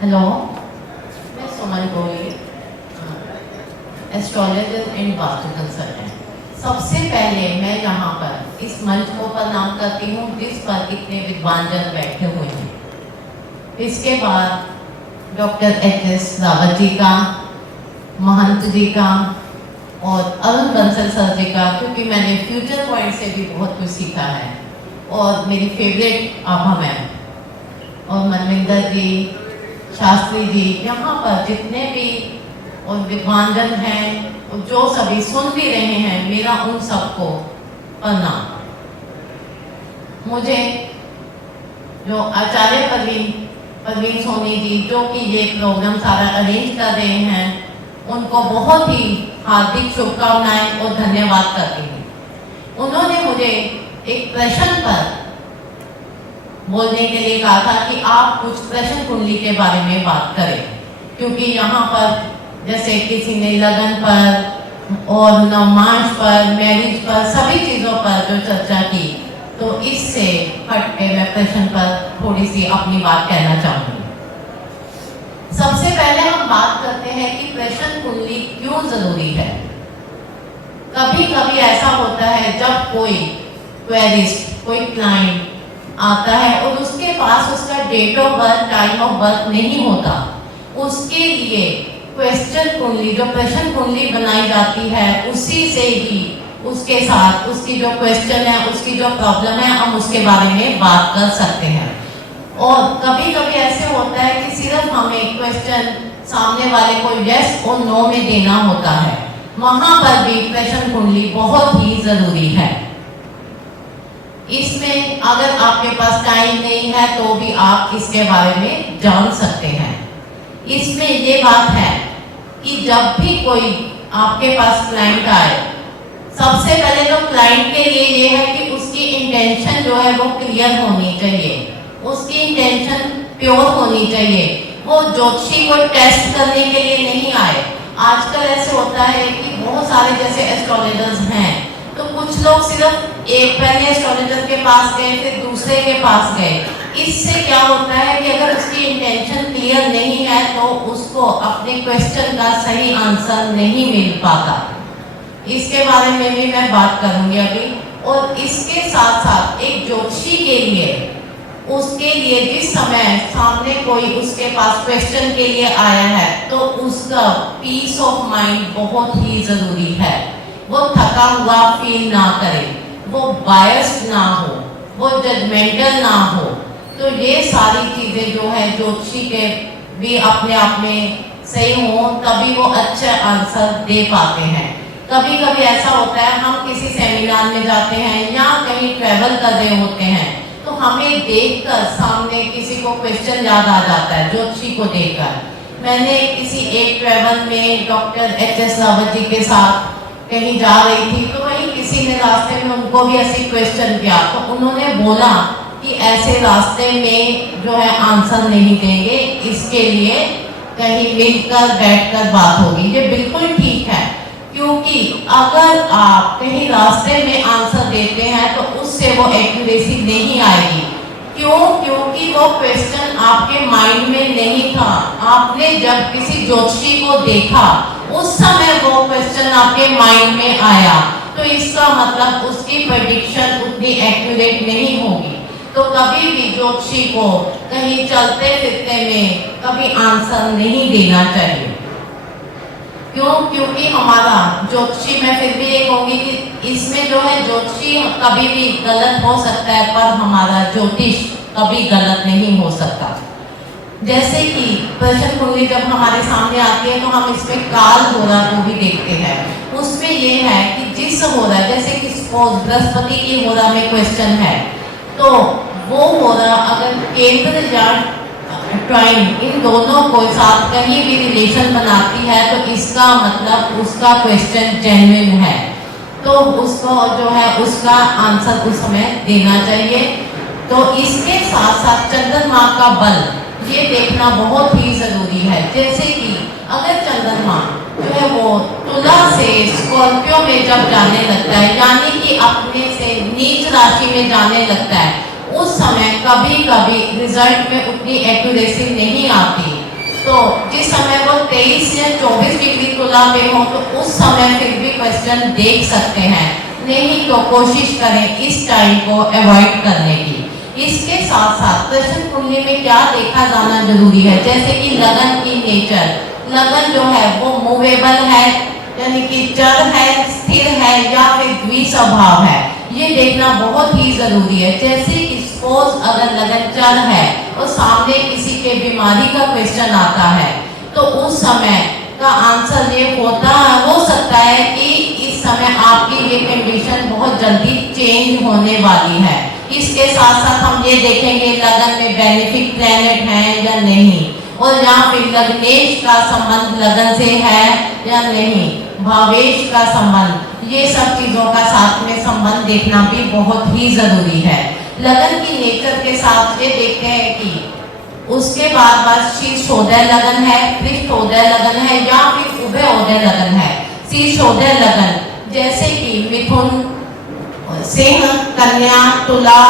Hello, मैं Suman Goyal, astrologer and vastu consultant. सबसे पहले मैं यहाँ पर इस मंच को प्रणाम करती हूँ जिस पर इतने विद्वान जन बैठे हुए हैं। इसके बाद डॉक्टर एच.एस. रावत जी का, महंत जी का और अरुण बंसल सर जी का, क्योंकि मैंने फ्यूचर पॉइंट से भी बहुत कुछ सीखा है, और मेरी फेवरेट आभा मैम और मनविंदर जी, शास्त्री जी, यहाँ पर जितने भी और विद्वान जन हैं और जो सभी सुन भी रहे हैं, मेरा उन सबको प्रणाम। मुझे जो आचार्य परवीन सोनी जी, जो कि ये प्रोग्राम सारा अरेंज कर रहे हैं, उनको बहुत ही हार्दिक शुभकामनाएं और धन्यवाद करती हूँ। उन्होंने मुझे एक प्रश्न पर बोलने के लिए कहा था कि आप कुछ प्रश्न कुंडली के बारे में बात करें, क्योंकि यहाँ पर जैसे किसी ने लगन पर और नवमांश पर, मैरिज पर, सभी चीज़ों पर जो चर्चा की, तो इससे हट के मैं प्रश्न पर थोड़ी सी अपनी बात कहना चाहूँगी। सबसे पहले हम बात करते हैं कि प्रश्न कुंडली क्यों जरूरी है। कभी कभी ऐसा होता है जब कोई क्वेरिस्ट, कोई क्लाइंट आता है और उसके पास उसका date of birth, time of birth नहीं होता, उसके लिए क्वेश्चन कुंडली, जो प्रश्न कुंडली बनाई जाती है, उसी से ही उसके साथ उसकी जो क्वेश्चन है, उसकी जो प्रॉब्लम है, हम उसके बारे में बात कर सकते हैं। और कभी कभी ऐसे होता है कि सिर्फ हमें क्वेश्चन सामने वाले को यस और नो में देना होता है, वहां पर भी प्रश्न कुंडली बहुत ही जरूरी है। इसमें अगर आपके पास टाइम नहीं है तो भी आप इसके बारे में जान सकते हैं। इसमें ये बात है कि जब भी कोई आपके पास क्लाइंट आए, सबसे पहले तो क्लाइंट के लिए ये है कि उसकी इंटेंशन जो है वो क्लियर होनी चाहिए, उसकी इंटेंशन प्योर होनी चाहिए। वो ज्योतिषी को टेस्ट करने के लिए नहीं आए। आजकल ऐसे होता है कि बहुत सारे जैसे एस्ट्रोलॉजर्स हैं, तो कुछ लोग सिर्फ एक पहले एस्ट्रोलॉजर के पास गए, फिर दूसरे के पास गए। इससे क्या होता है कि अगर उसकी इंटेंशन क्लियर नहीं है तो उसको अपने क्वेश्चन का सही आंसर नहीं मिल पाता। इसके बारे में भी मैं बात करूंगी अभी। और इसके साथ साथ एक ज्योतिषी के लिए, उसके लिए जिस समय सामने कोई उसके पास क्वेश्चन के लिए आया है, तो उसका पीस ऑफ माइंड बहुत ही जरूरी है। वो थका हुआ फील ना करे, वो बायस्ड ना हो, वो जजमेंटल ना हो। तो ये सारी चीज़ें जो है ज्योतिषी के भी अपने आप में सही हो, तभी वो अच्छा आंसर दे पाते हैं। कभी कभी ऐसा होता है हम किसी सेमिनार में जाते हैं या कहीं ट्रैवल कर रहे होते हैं, तो हमें देखकर सामने किसी को क्वेश्चन याद आ जाता है ज्योतिषी को देखकर। मैंने किसी एक ट्रैवल में डॉक्टर एच.एस. रावत जी के साथ कहीं जा रही थी, तो वहीं किसी ने रास्ते में उनको भी ऐसे क्वेश्चन किया, तो उन्होंने बोला कि ऐसे रास्ते में जो है आंसर नहीं देंगे, इसके लिए कहीं मिलकर बैठकर बात होगी। ये बिल्कुल ठीक है, क्योंकि अगर आप कहीं रास्ते में आंसर देते हैं तो उससे वो एक्यूरेसी नहीं आएगी। क्यों? क्योंकि वो क्वेश्चन आपके माइंड में नहीं था। आपने जब किसी ज्योतिषी को देखा, उस समय वो क्वेश्चन आपके माइंड में आया, तो इसका मतलब उसकी प्रेडिक्शन उतनी एक्यूरेट नहीं होगी। तो कभी भी ज्योतिषी को कहीं चलते फिरते में कभी आंसर नहीं देना चाहिए। क्यों? क्योंकि हमारा ज्योतिषी, मैं फिर भी ये कहूँगी कि इसमें जो है ज्योतिषी कभी भी गलत हो सकता है, पर हमारा ज्योतिष कभी गलत नहीं हो सकता। जैसे कि प्रश्न कुंडली जब हमारे सामने आती है तो हम इसमें काल होरा को भी देखते हैं। उसमें ये है कि जिस होरा, जैसे कि बृहस्पति की होरा में क्वेश्चन है, तो वो होरा अगर केंद्र या ट्राइन, इन दोनों को साथ कहीं भी रिलेशन बनाती है, तो इसका मतलब उसका क्वेश्चन जेन्युइन है, तो उसको जो है उसका आंसर उस समय देना चाहिए। तो इसके साथ साथ चंद्रमा का बल ये देखना बहुत ही जरूरी है। जैसे कि अगर चंद्रमा जो है वो तुला से स्कॉर्पियो में जब जाने लगता है, यानी कि अपने से नीच राशि में जाने लगता है, उस समय कभी कभी रिजल्ट में उतनी एक्यूरेसी नहीं आती। तो जिस समय वो 23 या 24 डिग्री तुला पे हो तो उस समय फिर भी क्वेश्चन देख सकते हैं, नहीं तो कोशिश करें इस टाइम को अवॉइड करने की। इसके साथ साथ प्रश्न कुंडली में क्या देखा जाना जरूरी है, जैसे कि लगन की नेचर, लगन जो है वो मूवेबल है, यानी कि चर है, स्थिर है या फिर द्विस्वभाव है, ये देखना बहुत ही जरूरी है। जैसे कि सपोज अगर लगन चर है और सामने किसी के बीमारी का क्वेश्चन आता है तो उस समय का आंसर ये हो सकता है कि इस समय आपकी ये कंडीशन बहुत जल्दी चेंज होने वाली है। इसके साथ साथ हम ये देखेंगे लगन में बेनिफिक प्लैनेट है या नहीं, और यहाँ पे लग्नेश का संबंध लगन से है या नहीं, भावेश का संबंध, ये सब चीजों का साथ में संबंध देखना भी बहुत ही जरूरी है। लगन की नेचर के साथ ये देखते हैं कि उसके बाद शीर्षोदय लगन है, पृष्ठोदय लगन है या फिर उभयोदय लगन है। शीर्षोदय लगन जैसे कि मिथुन, सिंह, कन्या, तुला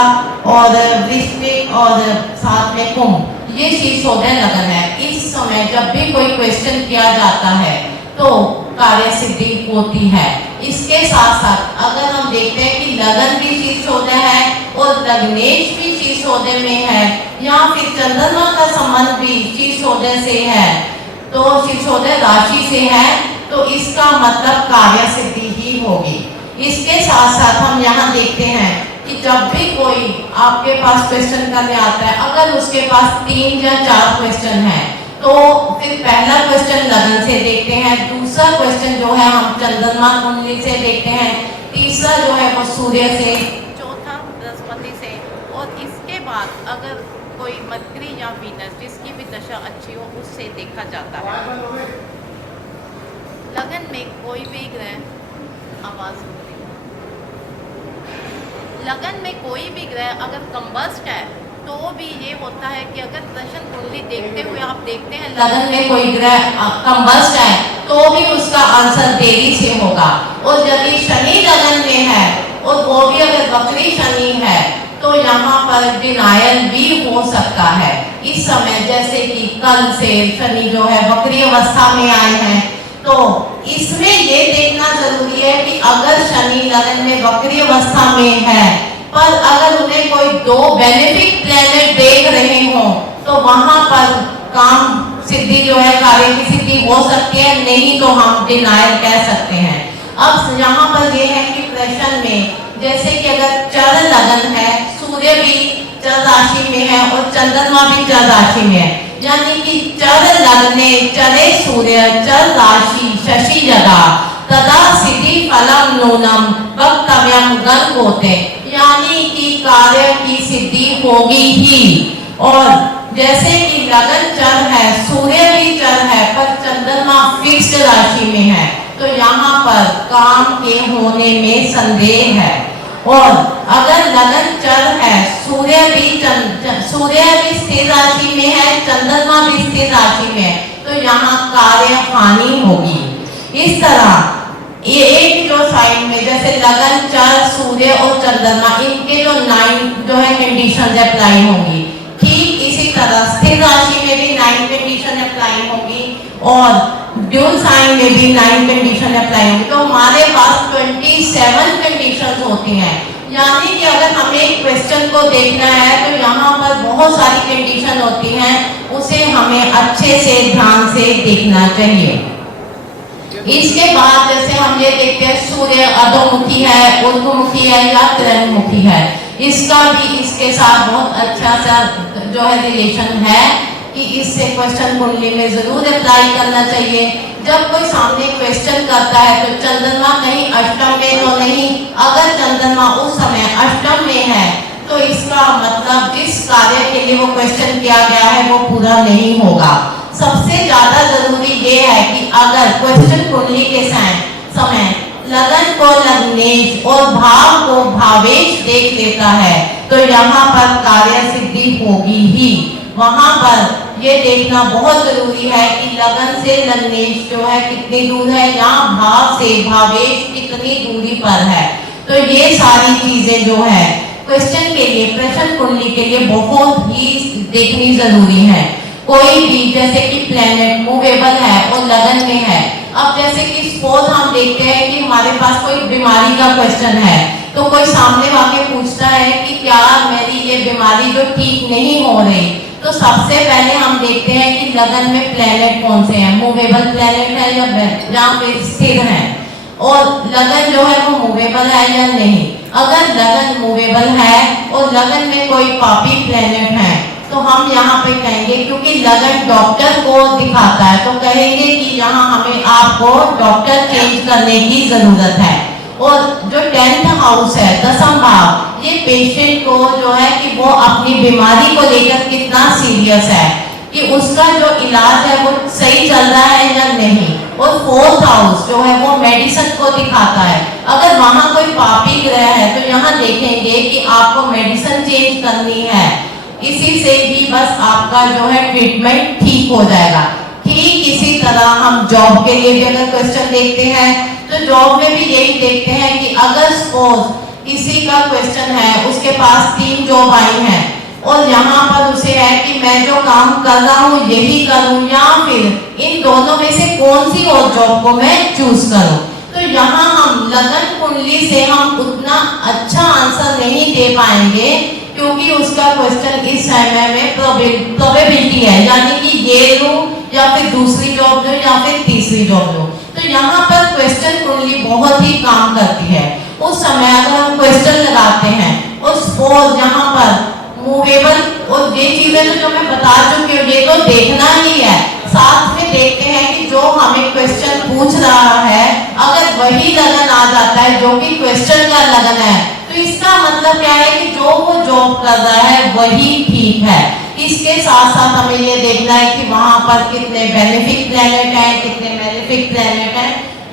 और वृश्चिक और साथ में कुंभ, ये शीर्षोदय लगन है। इस समय जब भी कोई क्वेश्चन किया जाता है तो कार्य सिद्धि होती है। इसके साथ साथ अगर हम देखते हैं कि लगन भी शीर्षोदय है और लग्नेश भी शीर्षोदय में है या फिर चंद्रमा का संबंध भी शीर्षोदय से है, तो शीर्षोदय राशि से है, तो इसका मतलब कार्य सिद्धि ही होगी। इसके साथ साथ हम यहाँ देखते हैं कि जब भी कोई आपके पास क्वेश्चन करने आता है, अगर उसके पास 3 या 4 क्वेश्चन है तो फिर पहला क्वेश्चन लगन से देखते हैं, दूसरा क्वेश्चन जो है हम चंद्रमा कुंडली से देखते हैं, तीसरा जो है वो सूर्य से, चौथा बृहस्पति से, और इसके बाद अगर कोई मरकरी या वीनस जिसकी भी दशा अच्छी हो उससे देखा जाता है। लगन में कोई भी ग्रह आवाज लगन में कोई भी ग्रह अगर कंबस्ट है तो भी ये होता है कि अगर प्रश्न कुंडली देखते हुए आप देखते हैं लगन में कोई ग्रह कंबस्ट है तो भी उसका आंसर देरी से होगा, और यदि शनि लगन में है और वो भी अगर वक्री शनि है तो यहाँ पर डिनायल भी हो सकता है। इस समय जैसे कि कल से शनि जो है वक्री अवस्था में आए हैं, तो इसमें ये देखना जरूरी है कि अगर शनि लगन में वक्री अवस्था में है पर अगर उन्हें कोई 2 बेनिफिक प्लैनेट देख रहे हो तो वहां पर काम सिद्धि जो है कार्य की सिद्धि हो सकती है, नहीं तो हम डिनायल कह सकते हैं। अब यहाँ पर ये है कि प्रश्न में जैसे कि अगर चर लगन है, सूर्य भी चर राशि में है और चंद्रमा भी चर राशि में है, यानी कि चर लगने चरे सूर्य चर राशि शशि जगा तदा सिद्धि फलम नूनम वक्तव्यम गण होते, यानी कि कार्य की सिद्धि होगी ही। और जैसे कि लगन चर है, सूर्य भी चर है पर चंद्रमा फिक्स राशि में है, तो यहाँ पर काम के होने में संदेह है। और अगर लगन चर है, सूर्य भी स्थिर राशि में है, चंद्रमा भी स्थिर राशि में है, तो यहाँ कार्य हानि होगी। इस तरह ये एक जो साइड में जैसे लगन चर सूर्य और चंद्रमा इनके जो 9 जो है कंडीशन अप्लाई होंगी, ठीक इसी तरह स्थिर राशि में भी 9 कंडीशन अप्लाई होंगी और ड्यूल साइन में भी 9 कंडीशन अप्लाई होंगी। तो हमारे पास 27 कंडीशंस होती हैं, यानी कि अगर हमें एक क्वेश्चन को देखना है तो यहाँ पर बहुत सारी कंडीशन होती हैं, उसे हमें अच्छे से ध्यान से देखना चाहिए। इसके बाद जैसे हम ये देखते हैं सूर्य अधोमुखी है, ऊर्ध्वमुखी है या त्रिमुखी है, इसका भी इसके साथ बहुत अच्छा सा जो है रिलेशन है कि इससे क्वेश्चन कुंडली में जरूर अप्लाई करना चाहिए। जब कोई सामने क्वेश्चन करता है तो चंद्रमा कहीं अष्टम में तो नहीं, अगर चंद्रमा उस समय अष्टम में है तो इसका मतलब जिस कार्य के लिए वो क्वेश्चन किया गया है वो पूरा नहीं होगा। सबसे ज्यादा जरूरी ये है कि अगर क्वेश्चन कुंडली के समय लगन को लग्नेश और भाव को भावेश देख लेता है तो यहाँ पर कार्य सिद्धि होगी ही। वहां पर ये देखना बहुत जरूरी है कि लगन से लग्नेश जो है कितनी दूर है या भाव से भावेश कितनी दूरी पर है। तो ये सारी चीजें जो है क्वेश्चन के लिए प्रश्न कुंडली के लिए बहुत ही देखनी जरूरी है। कोई भी जैसे कि प्लेनेट मूवेबल है और लगन में है। अब जैसे कि सपोज हम देखते हैं कि हमारे पास कोई बीमारी का क्वेश्चन है, तो कोई सामने वाके पूछता है कि क्या मेरी ये बीमारी जो ठीक नहीं हो रही, तो सबसे पहले हम देखते हैं कि लगन में प्लेनेट कौन से हैं, मूवेबल प्लेनेट है या जहाँ पे स्थिर है, और लगन जो है वो मूवेबल है या नहीं। अगर लगन मूवेबल है और लगन में कोई पापी प्लेनेट है, तो हम यहाँ पे कहेंगे, क्योंकि लगन डॉक्टर को दिखाता है, तो कहेंगे कि यहाँ हमें आपको डॉक्टर चेंज करने की जरूरत है। और जो 10th हाउस है, 10वां भाव, ये पेशेंट को जो है कि वो अपनी बीमारी को लेकर कितना सीरियस है, कि उसका जो इलाज है वो सही चल रहा है या नहीं। और 4th हाउस जो है वो मेडिसिन को दिखाता है। अगर वहां कोई पापी ग्रह है तो यहाँ देखेंगे कि आपको मेडिसिन चेंज करनी है, इसी से भी बस आपका जो है ट्रीटमेंट ठीक हो जाएगा। ठीक इसी तरह हम जॉब के लिए भी अगर क्वेश्चन देखते हैं, तो जॉब में भी यही देखते हैं कि अगर सपोज किसी का क्वेश्चन है, उसके पास 3 जॉब आई हैं और यहाँ पर उसे है कि मैं जो काम कर रहा हूँ यही करूँ या फिर इन दोनों में से कौन सी और जॉब को मैं चूज करूँ, तो यहाँ हम लगन कुंडली से हम उतना अच्छा आंसर नहीं दे पाएंगे, क्योंकि उसका क्वेश्चन इस समय में प्रोबेबिलिटी है, यानी कि ये लूं या फिर दूसरी जॉब लूं या फिर तीसरी जॉब लूं। तो यहाँ पर क्वेश्चन कुंडली बहुत ही काम करती है। उस समय अगर हम क्वेश्चन लगाते हैं और सपोज यहाँ पर मूवेबल, और ये चीजें तो जो मैं बता चुकी हूँ ये तो देखना ही है, साथ में देखते हैं कि जो हमें क्वेश्चन पूछ रहा है अगर वही लगन आ जाता है जो कि क्वेश्चन का लगन है, तो इसका मतलब क्या है कि जो वो जॉब कर रहा है वही ठीक है। इसके साथ साथ हमें ये देखना है कि वहां पर कितने बेनिफिक प्लैनेट हैं, कितने मेलेफिक प्लैनेट हैं,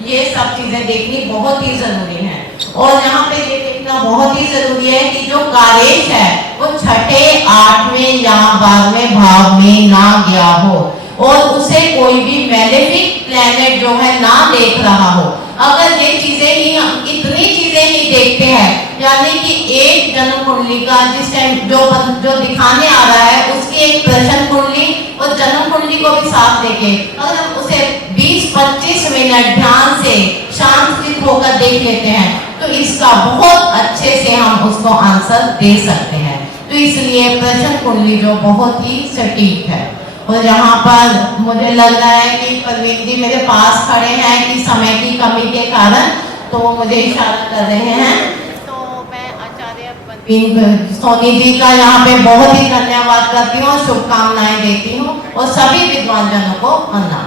ये सब चीजें देखनी बहुत ही जरूरी है। और यहाँ पे ये देखना बहुत ही जरूरी है कि जो कार्येश है वो 6ठे, 8वें या 12वें भाव में ना गया हो और उसे कोई भी मेलेफिक प्लैनेट जो है ना देख रहा हो। अगर ये चीजें ही हम इतनी चीजें ही देखते हैं, यानी कि एक जन्म कुंडली का जिस टाइम जो दिखाने आ रहा है उसकी एक प्रश्न कुंडली और जन्म कुंडली को भी साथ देके अगर हम उसे 20-25 मिनट ध्यान से शांत होकर देख लेते हैं, तो इसका बहुत अच्छे से हम उसको आंसर दे सकते हैं। तो इसलिए प्रश्न कुंडली जो बहुत ही सटीक है। और यहाँ पर मुझे लग रहा है कि परवीन जी मेरे पास खड़े हैं कि समय की कमी के कारण तो मुझे इशारा कर रहे हैं, तो मैं आचार्य परवीन सोनी जी का यहाँ पे बहुत ही धन्यवाद करती हूँ, शुभकामनाएं देती हूँ और सभी विद्वान जनों को वंदना।